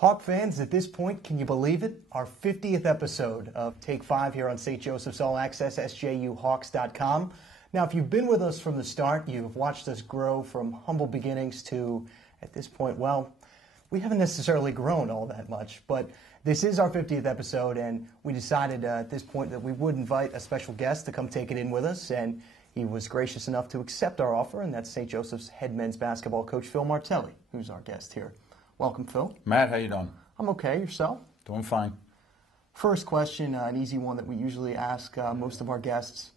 Hawk fans, at this point, can you believe it? Our 50th episode of Take 5 here on St. Joseph's All Access, SJUHawks.com. Now, if you've been with us from the start, you've watched us grow from humble beginnings to, at this point, well, we haven't necessarily grown all that much, but this is our 50th episode, and we decided at this point that we would invite a special guest to come take it in with us, and he was gracious enough to accept our offer, and that's St. Joseph's head men's basketball coach, Phil Martelli, who's our guest here. Welcome, Phil. Matt, how you doing? I'm okay. Yourself? Doing fine. First question, an easy one that we usually ask most of our guests.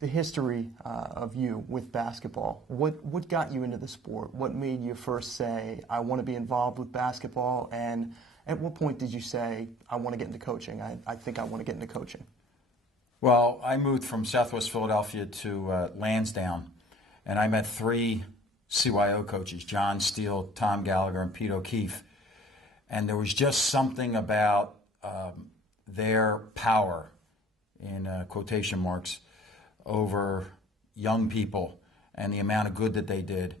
The history of you with basketball. What got you into the sport? What made you first say, I want to be involved with basketball? And at what point did you say, I want to get into coaching? I think I want to get into coaching. Well, I moved from Southwest Philadelphia to Lansdowne, and I met three CYO coaches, John Steele, Tom Gallagher, and Pete O'Keefe. And there was just something about their power, in quotation marks, over young people and the amount of good that they did.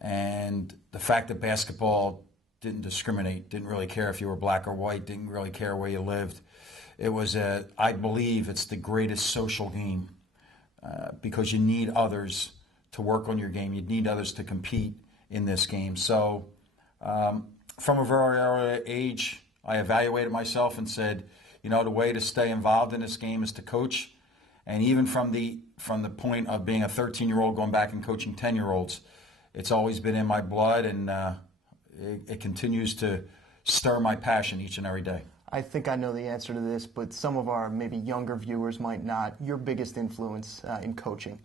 And the fact that basketball didn't discriminate, didn't really care if you were black or white, didn't really care where you lived. It was, I believe, it's the greatest social game because you need others to work on your game. You need others to compete in this game. So from a very early age, I evaluated myself and said, you know, the way to stay involved in this game is to coach. And even from the point of being a 13-year-old going back and coaching 10-year-olds, it's always been in my blood, and it continues to stir my passion each and every day. I think I know the answer to this, but some of our maybe younger viewers might not. Your biggest influence in coaching?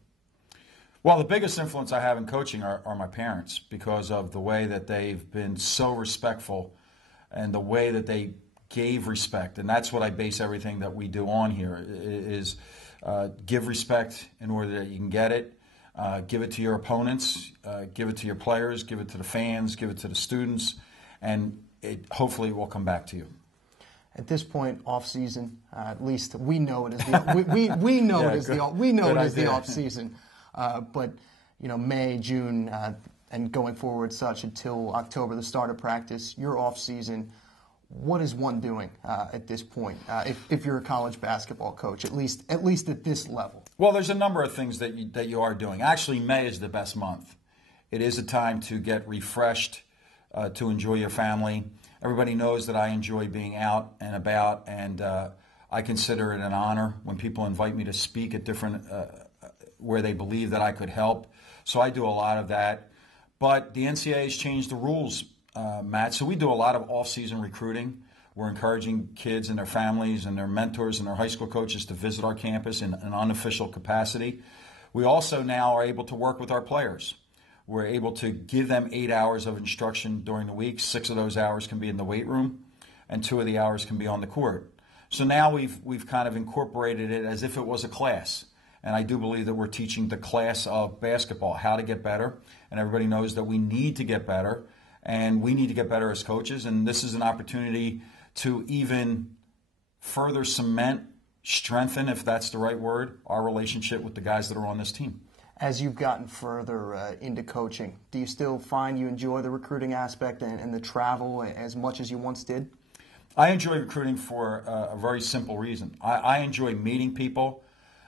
Well, the biggest influence I have in coaching are my parents, because of the way that they've been so respectful and the way that they gave respect. And that's what I base everything that we do on here is give respect in order that you can get it. Give it to your opponents, give it to your players, give it to the fans, give it to the students, and hopefully it will come back to you. At this point, off season, at least we know it is the we know it is the off season. But you know, May, June, and going forward, such until October, the start of practice, you're off season. What is one doing at this point? If you're a college basketball coach, at least at this level. Well, there's a number of things that you are doing. Actually, May is the best month. It is a time to get refreshed, to enjoy your family. Everybody knows that I enjoy being out and about, and I consider it an honor when people invite me to speak at different where they believe that I could help. So I do a lot of that. But the NCAA has changed the rules, Matt. So we do a lot of off-season recruiting. We're encouraging kids and their families and their mentors and their high school coaches to visit our campus in an unofficial capacity. We also now are able to work with our players. We're able to give them 8 hours of instruction during the week. 6 of those hours can be in the weight room, and 2 of the hours can be on the court. So now we've kind of incorporated it as if it was a class. And I do believe that we're teaching the class of basketball how to get better. And everybody knows that we need to get better. And we need to get better as coaches. And this is an opportunity to even further cement, strengthen, if that's the right word, our relationship with the guys that are on this team. As you've gotten further into coaching, do you still find you enjoy the recruiting aspect and the travel as much as you once did? I enjoy recruiting for a very simple reason. I enjoy meeting people.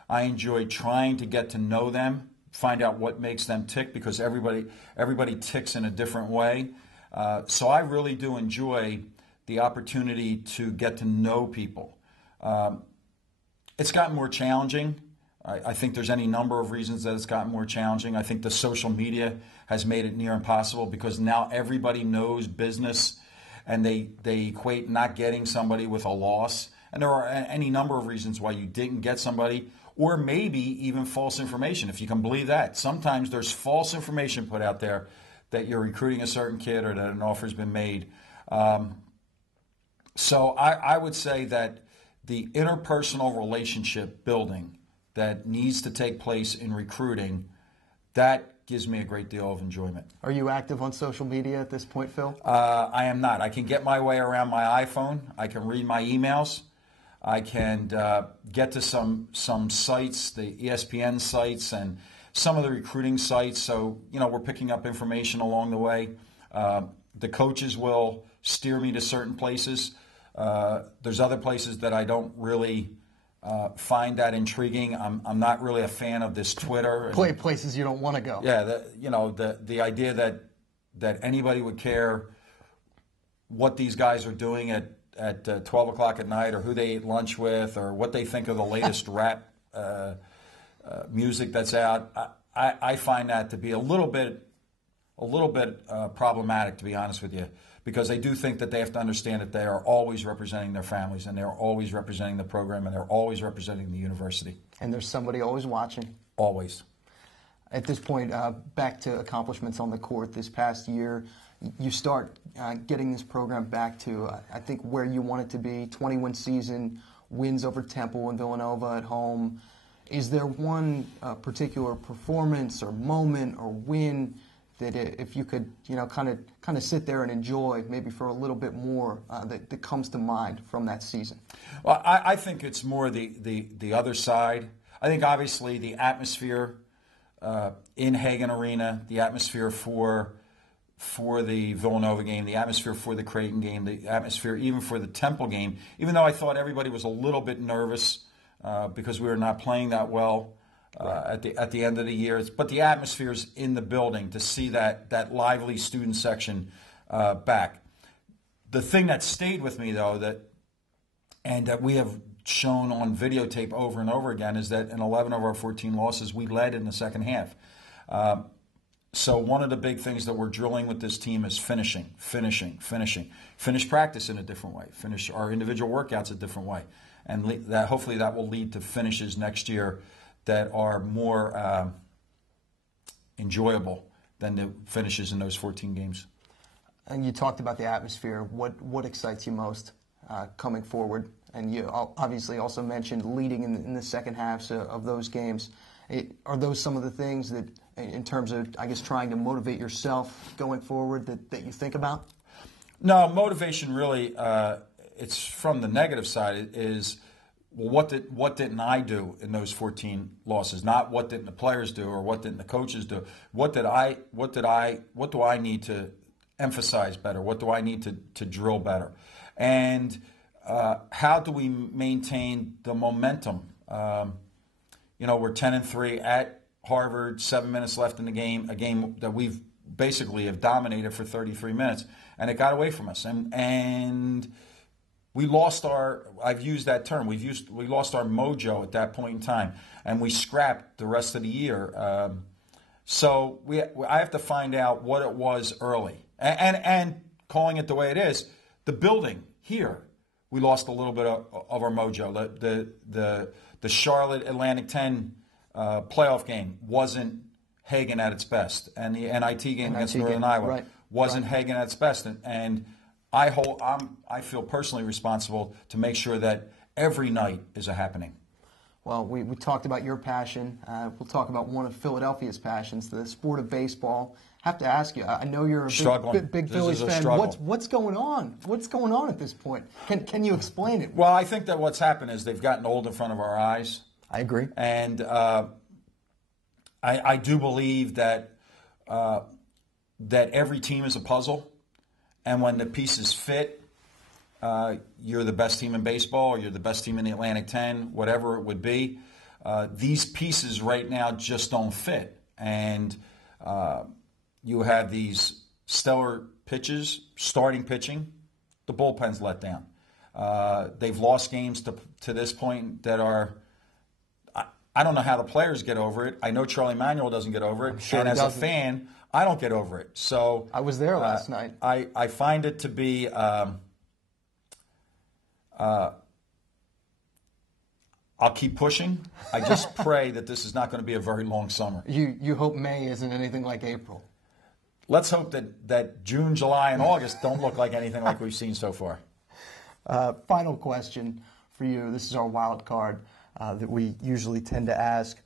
I enjoy trying to get to know them, find out what makes them tick, because everybody ticks in a different way. So I really do enjoy the opportunity to get to know people. It's gotten more challenging. I think there's any number of reasons that it's gotten more challenging. I think the social media has made it near impossible because now everybody knows business, and they equate not getting somebody with a loss. And there are any number of reasons why you didn't get somebody, or maybe even false information, if you can believe that. Sometimes there's false information put out there that you're recruiting a certain kid or that an offer's been made. So I would say that the interpersonal relationship building that needs to take place in recruiting, that gives me a great deal of enjoyment. Are you active on social media at this point, Phil? I am not. I can get my way around my iPhone. I can read my emails. I can get to some sites, the ESPN sites and some of the recruiting sites. So, you know, we're picking up information along the way. The coaches will steer me to certain places. There's other places that I don't really find that intriguing. I'm not really a fan of this Twitter. Places you don't want to go. Yeah, the idea that anybody would care what these guys are doing at 12 o'clock at night, or who they ate lunch with, or what they think of the latest rap music that's out. I find that to be a little bit problematic, to be honest with you, because I do think that they have to understand that they are always representing their families, and they're always representing the program, and they're always representing the university. And there's somebody always watching. Always. At this point, back to accomplishments on the court this past year, you start getting this program back to, I think, where you want it to be. 20-win season, wins over Temple and Villanova at home. Is there one particular performance or moment or win that if you could, kind of sit there and enjoy maybe for a little bit more that comes to mind from that season? Well, I think it's more the other side. I think obviously the atmosphere in Hagan Arena, the atmosphere for the Villanova game, the atmosphere for the Creighton game, the atmosphere even for the Temple game, even though I thought everybody was a little bit nervous because we were not playing that well at the end of the year. But the atmosphere's in the building to see that lively student section back. The thing that stayed with me, though, that we have shown on videotape over and over again, is that in 11 of our 14 losses, we led in the second half. So one of the big things that we're drilling with this team is finishing. Finish practice in a different way. Finish our individual workouts a different way. And hopefully that will lead to finishes next year that are more enjoyable than the finishes in those 14 games. And you talked about the atmosphere. What excites you most coming forward? And you obviously also mentioned leading in the second halves of those games. Are those some of the things that, in terms of, I guess, trying to motivate yourself going forward, that you think about? No, motivation really, it's from the negative side, is, well, what didn't I do in those 14 losses? Not what didn't the players do or what didn't the coaches do. What do I need to emphasize better? What do I need to drill better? And how do we maintain the momentum? We're 10-3 at Harvard, 7 minutes left in the game, a game that we've basically have dominated for 33 minutes, and it got away from us. And we lost I've used that term, we lost our mojo at that point in time, and we scrapped the rest of the year. So I have to find out what it was early. And calling it the way it is, the building here, we lost a little bit of our mojo. The Charlotte Atlantic 10 playoff game wasn't Hagan at its best, and the NIT game against Northern Iowa wasn't Hagan at its best. And I feel personally responsible to make sure that every night is a happening. Well, we talked about your passion. We'll talk about one of Philadelphia's passions, the sport of baseball. Have to ask you, I know you're a big Phillies fan. What's going on? What's going on at this point? Can you explain it? Well, I think that what's happened is they've gotten old in front of our eyes. I agree. And I do believe that every team is a puzzle, and when the pieces fit, you're the best team in baseball, or you're the best team in the Atlantic 10, whatever it would be. These pieces right now just don't fit, and you have these stellar pitches, starting pitching. The bullpen's let down. They've lost games to this point that are. I don't know how the players get over it. I know Charlie Manuel doesn't get over it, and as a fan, I don't get over it. So I was there last night. I find it to be. I'll keep pushing. I just pray that this is not going to be a very long summer. You hope May isn't anything like April. Let's hope that June, July, and August don't look like anything like we've seen so far. Final question for you. This is our wild card that we usually tend to ask.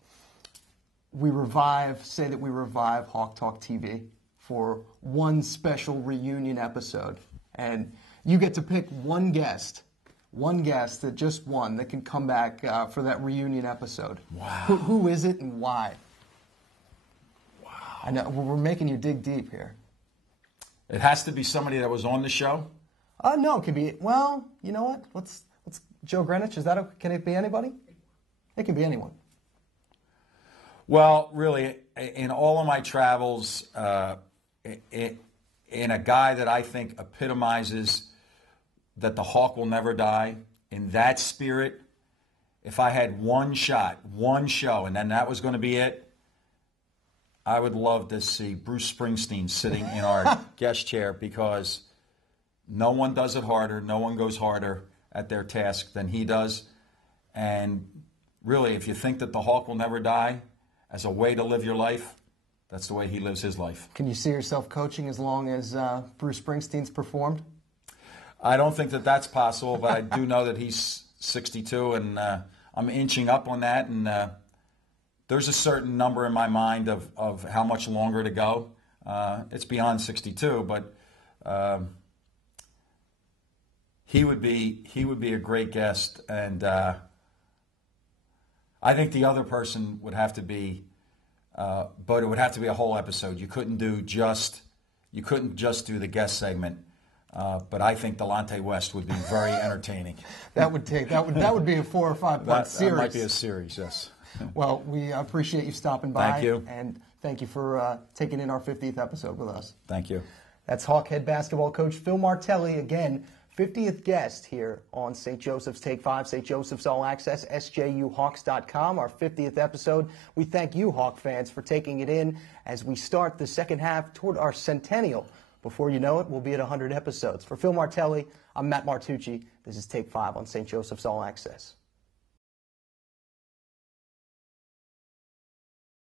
Say that we revive Hawk Talk TV for one special reunion episode, and you get to pick one guest that just one that can come back for that reunion episode. Wow. Who is it and why? Wow. I know we're making you dig deep here. It has to be somebody that was on the show. No, it can be. Well, you know what? Let's Joe Greenwich. Is that okay? Can it be anybody? It can be anyone. Well, really, in all of my travels, in a guy that I think epitomizes that the Hawk will never die, in that spirit, if I had one shot, one show, and then that was going to be it, I would love to see Bruce Springsteen sitting in our guest chair, because no one does it harder, no one goes harder at their task than he does. And really, if you think that the Hawk will never die as a way to live your life, that's the way he lives his life. Can you see yourself coaching as long as Bruce Springsteen's performed? I don't think that that's possible, but I do know that he's 62, and I'm inching up on that. And there's a certain number in my mind of how much longer to go. It's beyond 62, but he would be a great guest. And I think the other person would have to be, but it would have to be a whole episode. You couldn't just do the guest segment. But I think Delonte West would be very entertaining. That would be a 4 or 5 part series. That might be a series, yes. Well, we appreciate you stopping by. Thank you. And thank you for taking in our 50th episode with us. Thank you. That's Hawk head basketball coach Phil Martelli, again, 50th guest here on St. Joseph's Take 5, St. Joseph's All Access, SJUHawks.com, our 50th episode. We thank you, Hawk fans, for taking it in as we start the second half toward our centennial. Before you know it, we'll be at 100 episodes. For Phil Martelli, I'm Matt Martucci. This is Take 5 on St. Joseph's All Access.